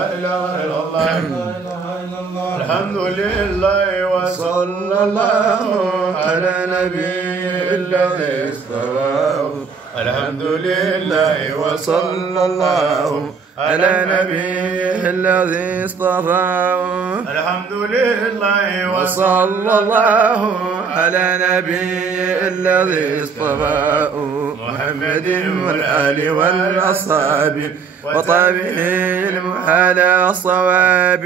لا إله إلا الله الحمد لله وصلى الله على نبي الذي اصطفاه. الحمد لله وصلى الله على نبي الذي اصطفاه. الحمد لله وصلى الله على نبي الذي اصطفاه. محمد والآل والأصحاب وطابه المحال الصواب.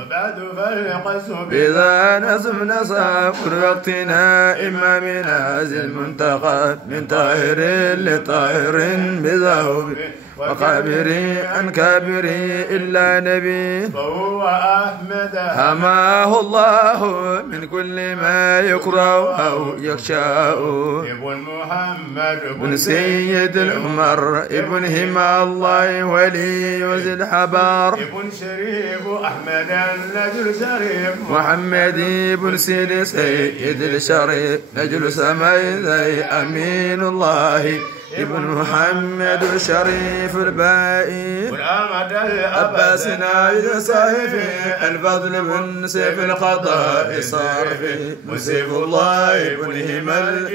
وبعد فالقصب إذا نزم نصاب كل وقتنا إما منازل المنتقى من طاهر لطاهر بذهب وقابري عن كابري إلا نبي فهو أحمد حماه الله من كل ما يكره أو يخشاه. ابن محمد ابن سيد العمر ابن هما الله ولي ذي الحبار. ابن شريف أحمد نجل شريف محمد ابن سيد الشريف نجل سمي أمين الله ابن محمد الشريف البائي. والأمد الأباس نايد صاحب الفضل بن سيف القضاء صارفي وسيف الله ابن همل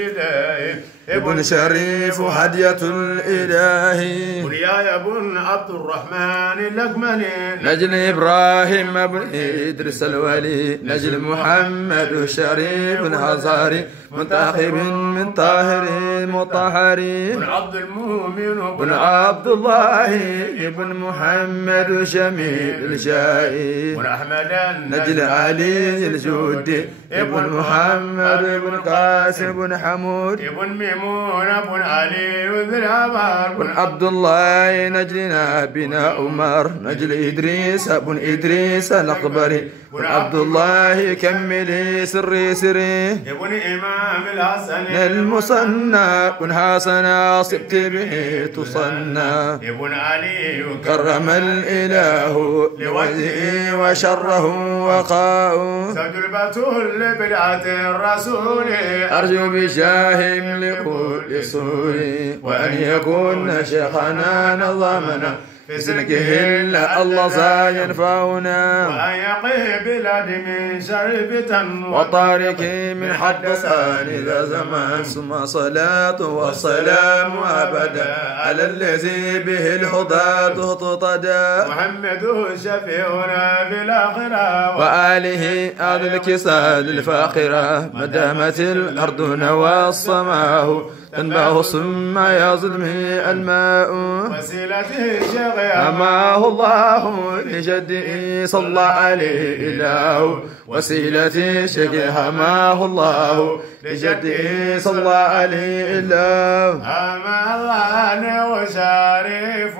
ابن شريف هدية الإله. وليا ابن عبد الرحمن الأكملي نجل إبراهيم ابن إدريس الولي نجل محمد الشريف الهزاري منتخب من طاهر مطهري. بن عبد المؤمن بن عبد الله ابن محمد شميل الشائي. بن أحمد نجل علي الجودي ابن محمد ابن قاسم بن حمود ابن ميمون بن علي ذي العبار. بن عبد الله نجلنا بنا عمر نجل إدريس بن إدريس الأخبري. بن عبد الله كملي سري سري ابن إمام الحسن المصنى. بن حسن صبت به تصنى. ابن علي كرم الإله لوجهه وشره وقاء. سد البتول بدعة الرسول أرجو بشاهم لكل سوء. وأن يكون شيخنا نظامنا في سلكه إلا الله سينفعنا. وأن يقي بلاد من شر فتن وطارق من حد ثاني ذا زمان. ثم صلاة والسلام أبدا على الذي به الهدى تهتدى. محمد شفيعنا في الآخرة وآله آل الكساد الفاخرة. ما دامت الأرض نوى السماء تنبع ثم يزد به الماء. وسيلته شيخ أماه الله لجده صلى عليه إله. وسيلته شيخ أماه الله لجده صلى عليه إله. أما الله وشريف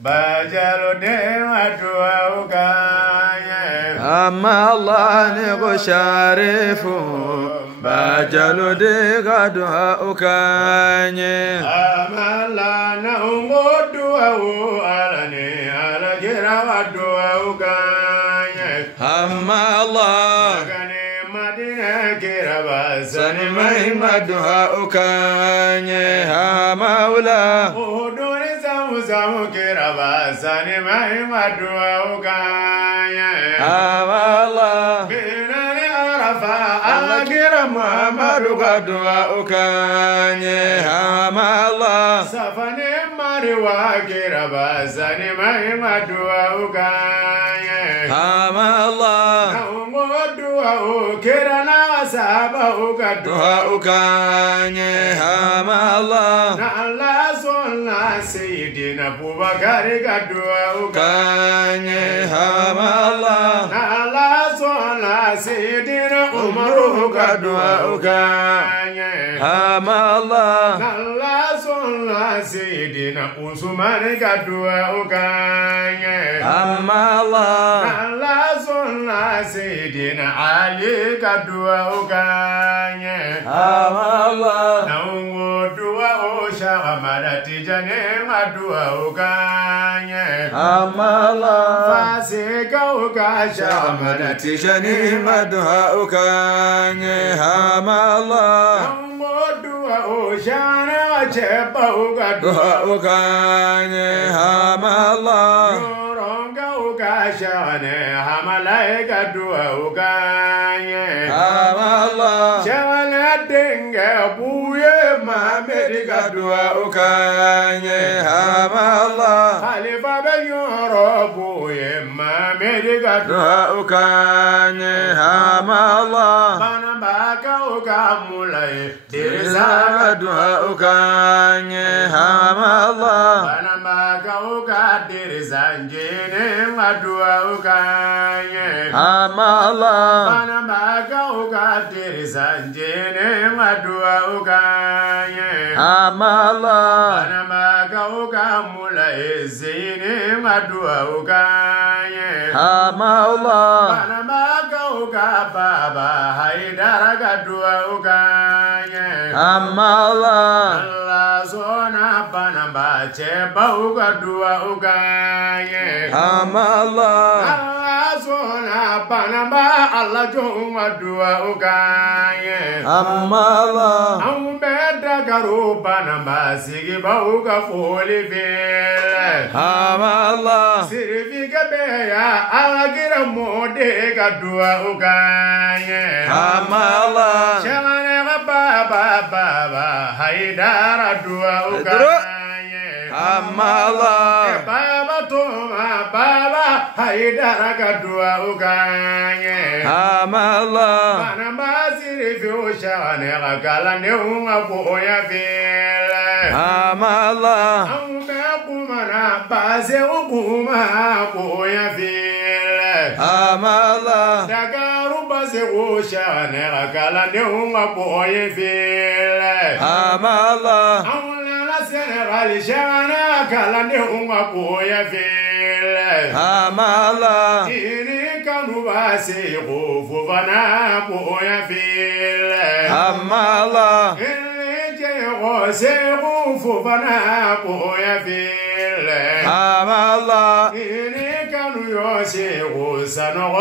بجل دين ودوكاي. أما الله وشريف بجل دين ودوكاي. أما الله نمود وألني على جرا ودوكاي. أما الله سني مدها أكاني ها مولا ودوني سامو كربا سني مدها أكاني ها مولا بينني عرفا أكرم محمد قدوا أكاني ها مولا سفني مروا كربا سني مدها أكاني ها مولا كرنا سابه كدوا كاني هام الله نعلا صلى سيدنا أبو بكر كدوا كاني هام الله نعلا صلى سيدنا عمر كدوا كاني هام الله نعلا صلى سيدنا عثمان كدوا كاني هام الله نعلا صلى سيدنا علي كدوا كاني هام الله نعم دوا شغمرت جنم دوا كاني هام الله فاسق وكشغمرت جنم دوا كاني هام الله نعم دوا شانا جبوا كدوا كاني هام الله ukashane hamalaika dua ukanye Allah shawala denga buye mamedi dua ukanye Allah khalifa benyoro buye mamedi dua ukanye Allah banambaka ukamulai dirisa dua ukanye Allah banambaka ukadirisa njene dua ukanye Allah banambaka ukadirisa njene dua ukanye Allah banambaka ukamulai zine dua ukanye Allah banambaka ukababa haidara dua ukanye Allah Allah zona banamba cheba dua ukanye Allah Allah zona banamba Allah jonga dua ukanye Allah Ambeda garu banamba sigi bauga foli vele Allah sirifika beya agira mode dua ukanye Allah Shangane baba haidara dua ukanye Allah baba toma baba haidara dua ukanye Allah banamba sirifi ushane gala ne unga boya vele Allah Aume kumana base ukuma boya vele Allah Dagaru base ushane gala ne unga boya vele Allah Aula la Senegal shane gala ne unga boya vele Allah Ini kanu base ufuvana boya vele Allah Fufana boya vile Allah ini kanu yose usano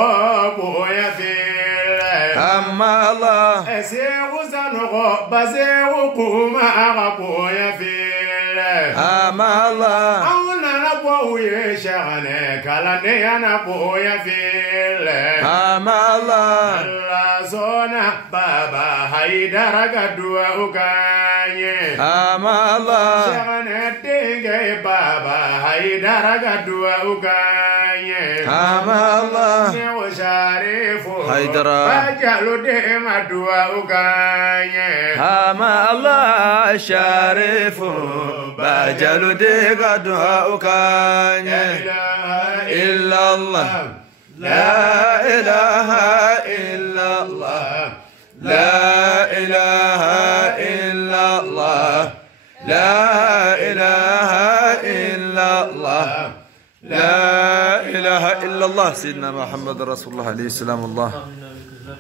boya vile Allah ese usano base ukuma boya vile Allah auna na boye shane kala ne ana boya vile Allah Allah zona baba haidara dua ukanye Allah shane dinge baba haidara dua ukanye Allah ne sharifu Haidara bajalu de dua ukanye Allah sharifu bajalu de dua ukanye illa Allah la ilaha illa Allah la ilaha illa Allah la ilaha illa Allah لا إله إلا الله سيدنا محمد رسول الله عليه السلام الله